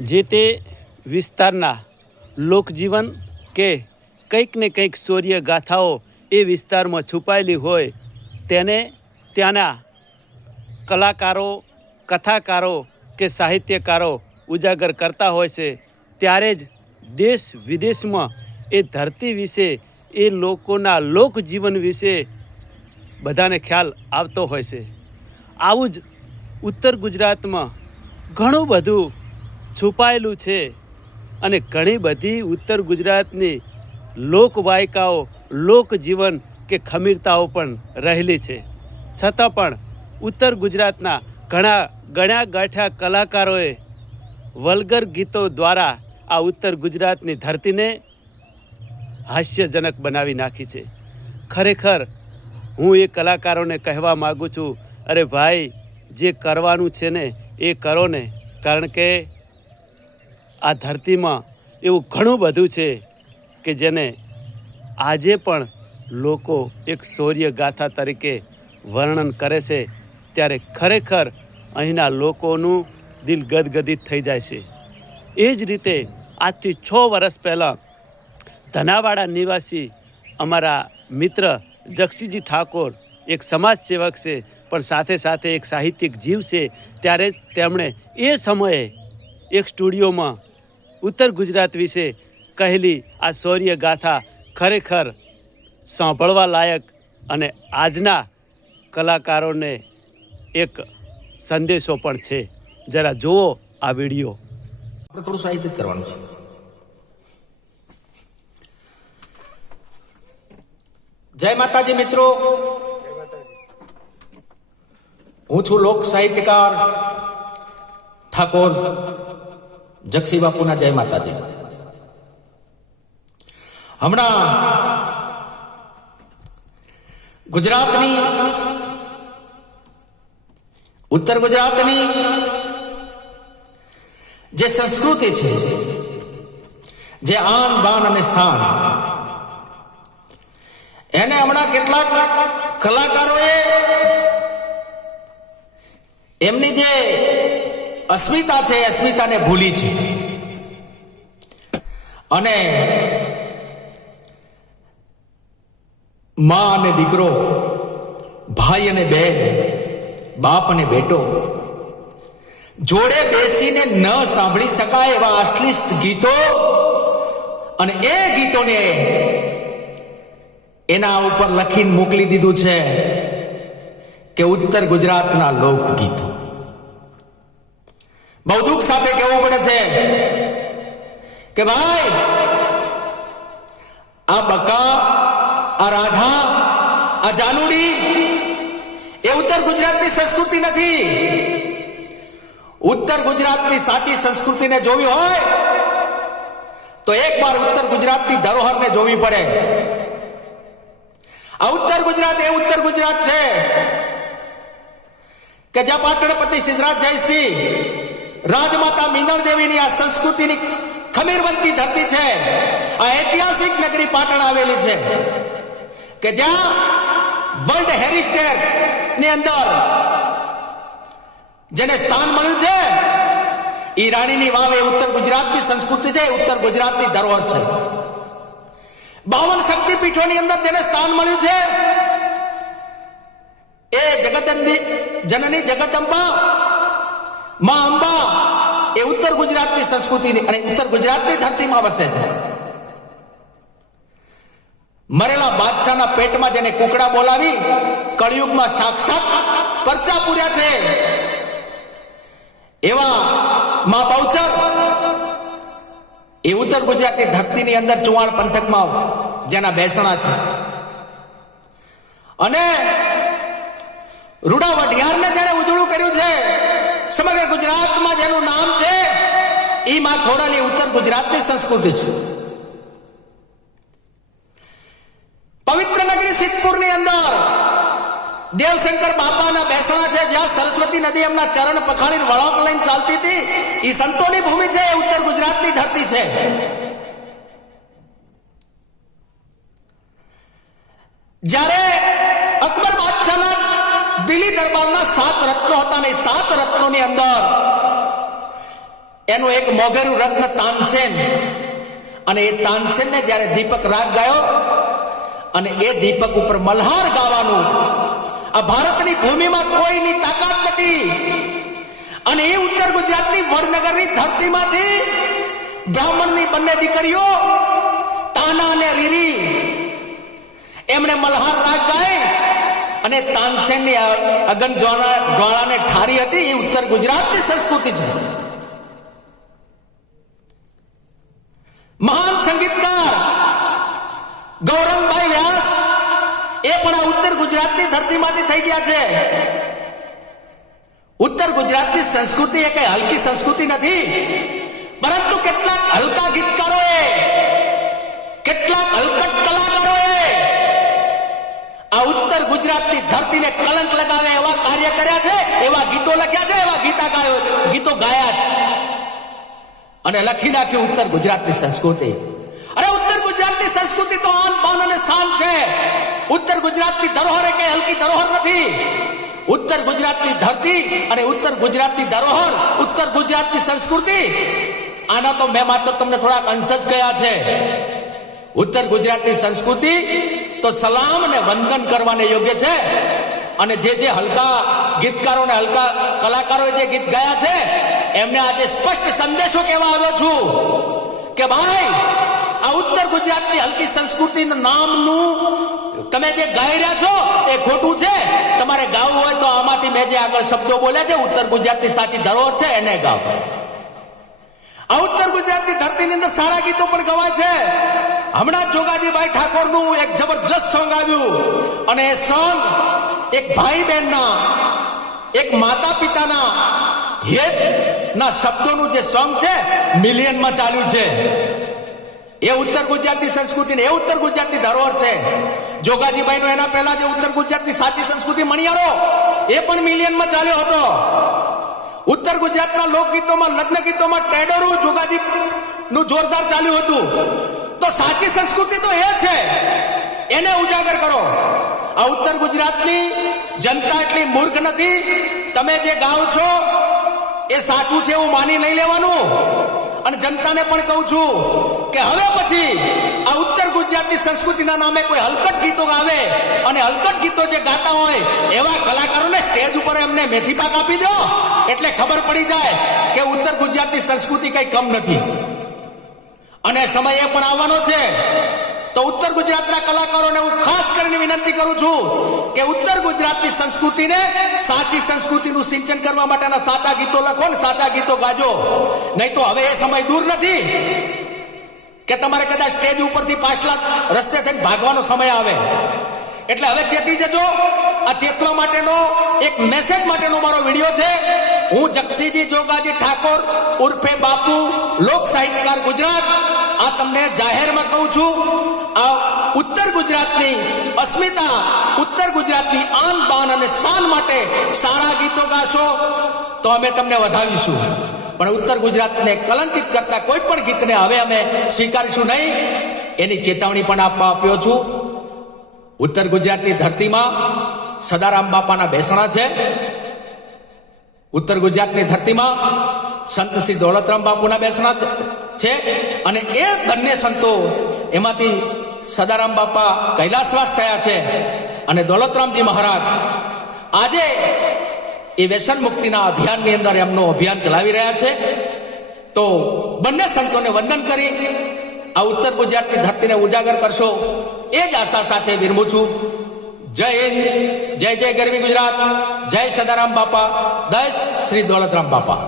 જે તે વિસ્તારના લોકજીવન કે કંઈક ને કંઈક શૌર્ય ગાથાઓ એ વિસ્તારમાં છુપાયેલી હોય તેને ત્યાંના કલાકારો, કથાકારો કે સાહિત્યકારો ઉજાગર કરતા હોય છે. ત્યારે જ દેશ વિદેશમાં એ ધરતી વિશે, એ લોકોના લોકજીવન વિશે બધાને ખ્યાલ આવતો હોય છે. આવું જ ઉત્તર ગુજરાતમાં ઘણું બધું છુપાયેલું છે અને ઘણી બધી ઉત્તર ગુજરાતની લોકવાયકાઓ, લોકજીવન કે ખમીરતાઓ પણ રહેલી છે. છતાં પણ ઉત્તર ગુજરાતના ઘણા ગણ્યા ગાંઠ્યા કલાકારોએ વલ્ગર ગીતો દ્વારા આ ઉત્તર ગુજરાતની ધરતીને હાસ્યજનક બનાવી નાખી છે. ખરેખર હું એ કલાકારોને કહેવા માગું છું, અરે ભાઈ, જે કરવાનું છે ને એ કરો ને, કારણ કે આ ધરતીમાં એવું ઘણું બધું છે કે જેને આજે પણ લોકો એક શૌર્ય ગાથા તરીકે વર્ણન કરે છે. ત્યારે ખરેખર અહીંના લોકોનું દિલ ગદગદિત થઈ જાય છે. એ જ રીતે આજથી 6 વર્ષ પહેલાં ધનાવાડા નિવાસી અમારા મિત્ર જક્ષીજી ઠાકોર એક સમાજ સેવક છે, પણ સાથે સાથે એક સાહિત્યિક જીવ છે. ત્યારે તેમણે એ સમયે એક સ્ટુડિયોમાં ઉત્તર ગુજરાત વિશે કહેલી આ શૌર્ય ગાથા ખરેખર સાંભળવા લાયક અને આજના કલાકારોને એક સંદેશો પણ છે. જરા જુઓ આ વિડીયો. આપણે થોડું સાહિત્ય કરવાનું છે. જય માતાજી મિત્રો, હું છું લોક સાહિત્યકાર ઠાકોર જક્ષી બાપુના. જય માતાજી. હમણાં ગુજરાતની, ઉત્તર ગુજરાતની જે સંસ્કૃતિ છે, જે આન બાન અને શાન, એને હમણાં કેટલાક કલાકારોએ એમની જે અસ્મિતા છે, અસ્મિતાને ભૂલી છે. અને માં અને દીકરો, ભાઈ અને બહેન, બાપ અને બેટો જોડે બેસીને ન સાંભળી શકાય એવા અશ્લીલ ગીતો, અને એ ગીતોને એના ઉપર લખીને મોકલી દીધું છે કે ઉત્તર ગુજરાતના લોકગીતો. બહુ દુઃખ સાથે કહેવું પડે છે કે ભાઈ, આ બકા, આ રાધા, આ જાનુડી એ ઉત્તર ગુજરાતની સંસ્કૃતિ નથી. ઉત્તર ગુજરાતની સાચી સંસ્કૃતિને જોવી હોય તો એકવાર ઉત્તર ગુજરાતની ધરોહરને જોવી પડે. આ ઉત્તર ગુજરાત એ ઉત્તર ગુજરાત છે કે જ્યાં પાટણપતિ સિદ્ધરાજ જયસિંહ, રાજમાતા મીનળ દેવીની આ સંસ્કૃતિની ખમીરવંતી ધરતી છે. આ ઐતિહાસિક નગરી પાટણ આવેલી છે કે જ્યાં વર્લ્ડ હેરિટેજ ની અંદર જેને સ્થાન મળ્યું છે, એ રાણીની વાવ એ ઉત્તર ગુજરાતની સંસ્કૃતિ છે, ઉત્તર ગુજરાતની ધરોહર છે. 52 શક્તિપીઠોની અંદર જેને સ્થાન મળ્યું છે, એ જનની જગદંબા માં અંબા એ ઉત્તર ગુજરાતની સંસ્કૃતિની અને ઉત્તર ગુજરાતની ધરતીમાં વસે છે. મરેલા બાદશાહના પેટમાં જેને કુકડા બોલાવી કળિયુગમાં સાક્ષાત પરચા પૂર્યા છે, એવા માં બહુચર એ ઉત્તર ગુજરાતની ધરતીની અંદર ચુવાણ પંથકમાં જેના બેસણા છે. અને રૂડા વઢિયારને જેને ઉજળું કર્યું છે, સમગ્ર ગુજરાતમાં જેનું નામ છે, એ માં ખોડાની ઉત્તર ગુજરાતની સંસ્કૃતિ છે. પવિત્ર નગરી સિદ્ધપુરની અંદર દેવશંકર બાપાના બેસણા છે, જ્યાં સરસ્વતી નદી એમના ચરણ પખાડીને વળાંક લઈને ચાલતી હતી. એ સંતોની ભૂમિ છે, એ ઉત્તર ગુજરાતની ધરતી છે. જ્યારે અકબર બાદશાહના દિલ્હી દરબારના 7 રત્નો હતા, ને 7 રત્નોની અંદર એનું એક મોઘેરું રત્ન તાનસેન, અને એ તાનસેનને જ્યારે દીપક રાગ ગાયો અને એ દીપક ઉપર મલ્હાર ગાવાનું આ ભારતની ભૂમિમાં કોઈની તાકાત નથી. અને એ ઉત્તર ગુજરાતની વડનગરની ધરતીમાંથી બ્રાહ્મણની બંને દીકરીઓ તાના અને રીરી એમણે મલ્હાર રાગ ગાય અને તાનસેનની અગન જ્વાળાને ઠારી હતી. એ ઉત્તર ગુજરાતની સંસ્કૃતિ છે. મહાન સંગીતકાર ગૌરંગભાઈ વ્યાસ એ પણ આ ઉત્તર ગુજરાતની ધરતીમાંથી થઈ ગયા છે. ઉત્તર ગુજરાતની સંસ્કૃતિ એ કઈ હલકી સંસ્કૃતિ નથી, પરંતુ કેટલાક હલકા ગીતકારોએ, કેટલાક હલકટ કલાકારોએ આ ઉત્તર ગુજરાતની ધરતીને કલંક લગાવે એવા કાર્ય કર્યા છે, એવા ગીતો લખ્યા છે, એવા ગીતો ગાયા છે અને લખી નાખ્યું ઉત્તર ગુજરાતની સંસ્કૃતિ. અરે ઉત્તર ગુજરાતની સંસ્કૃતિ તો આન બાન અને શાન છે. ઉત્તર ગુજરાતની ધરોહર એ કઈ હલકી ધરોહર નથી. ઉત્તર ગુજરાતની ધરતી અને ઉત્તર ગુજરાતની ધરોહર, ઉત્તર ગુજરાતની સંસ્કૃતિ, આના તો મેં માત્ર તમને થોડાક અંશ જ કયા છે. ઉત્તર ગુજરાતની સંસ્કૃતિ તો સલામ અને વંદન કરવાને યોગ્ય છે. અને જે હલકા ગીતકારો ને હલકા કલાકારોએ જે ગીત ગાયા છે એમને આજે સ્પષ્ટ સંદેશો કહેવા આવ્યો છું કે ભાઈ આ ઉત્તર ગુજરાતની હલકી સંસ્કૃતિનું નામનું તમે જે ગાઈ રહ્યા છો એ ખોટું છે. તમારે ગાવું હોય તો આમાંથી મેં જે આગળ શબ્દો બોલ્યા છે ઉત્તર ગુજરાતની સાચી ધરોહર છે એને ગાઓ. આ ઉત્તર ગુજરાતની ધરતીની અંદર સારા ગીતો પણ ગવાય છે. હમણાં જ જોગાજીભાઈ ઠાકોરનું એક જબરજસ્ત સોંગ આવ્યું અને એ સોંગ એક ભાઈ બહેનના, એક માતા પિતાના હેતના શબ્દોનું જે સોંગ છે મિલિયનમાં ચાલ્યું છે. એ ઉત્તર ગુજરાતની સંસ્કૃતિ ને એ ઉત્તર ગુજરાતની ધરોહર છે. જોગાજીભાઈ નો એના પહેલા જે ઉત્તર ગુજરાતની સાચી સંસ્કૃતિ મણિયારો એ પણ મિલિયનમાં ચાલ્યો હતો. ઉત્તર ગુજરાતના લોકગીતોમાં, લગ્ન ગીતોમાં ટેડોરું જોગાજી નું જોરદાર ચાલ્યું હતું. તો સાચી સંસ્કૃતિ તો એ છે, એને ઉજાગર કરો. આ ઉત્તર ગુજરાતની જનતા એટલી મૂર્ખ નથી. તમે જે ગાઓ છો એ સાચું છે એવું માની નહીં લેવાનું. અને જનતાને પણ કહું છું કે હવે પછી આ ઉત્તર ગુજરાતની સંસ્કૃતિના નામે કોઈ હલકટ ગીતો ગાવે અને હલકટ ગીતો જે ગાતા હોય એવા કલાકારોને સ્ટેજ ઉપર એમને મેથી પાક આપી દો એટલે ખબર પડી જાય કે ઉત્તર ગુજરાતની સંસ્કૃતિ કઈ કમ નથી. અને સમય એ પણ આવવાનો છે. તો ઉત્તર ગુજરાતના કલાકારોને હું ખાસ કરીને વિનંતી કરું છું કે ઉત્તર ગુજરાતની સંસ્કૃતિને, સાચી સંસ્કૃતિનું સિંચન કરવા માટેના સાચા ગીતો લખો ને સાચા ગીતો ગાજો. નહીં તો હવે એ સમય દૂર નથી કે તમારે કદાચ સ્ટેજ ઉપરથી પાછલા રસ્તે થઈને ભાગવાનો સમય આવે. એટલે હવે ચેતી જજો. આ ચેતવા માટેનો એક મેસેજ માટેનો મારો વિડીયો છે. હું જગસીજી જોગાજી ઠાકોર ઉર્ફે બાપુ, લોક સાહિત્યકાર ગુજરાત, આ તમને જાહેરમાં કહું છું. આ ઉત્તર ગુજરાતની અસ્મિતા, ઉત્તર ગુજરાતની આન બાન અને શાન માટે સારા ગીતો ગાશો તો અમે તમને વધાવીશું, પણ ઉત્તર ગુજરાતને કલંકિત કરતા કોઈ પણ ગીતને હવે અમે સ્વીકારીશું નહીં. એની ચેતવણી પણ આપવા આપ્યો છું. ઉત્તર ગુજરાતની ધરતીમાં સદારામ બાપાના બેસણા છે. ઉત્તર ગુજરાતની ધરતીમાં સંત શ્રી દોલતરામ બાપુના બેસણા છે. અને એ બંને સંતો, એમાંથી સદારામ બાપા કૈલાસવાસ થયા છે અને દોલતરામજી મહારાજ આજે એ વ્યસન મુક્તિના અભિયાનની અંદર એમનું અભિયાન ચલાવી રહ્યા છે. તો બંને સંતોને વંદન કરી આ ઉત્તર ગુજરાતની ધરતીને ઉજાગર કરશો એ જ આશા સાથે વિરમું છું. જય હિન્દ, જય જય ગરવી ગુજરાત, જય સદારામ બાપા, જય શ્રી દોલતરામ બાપા.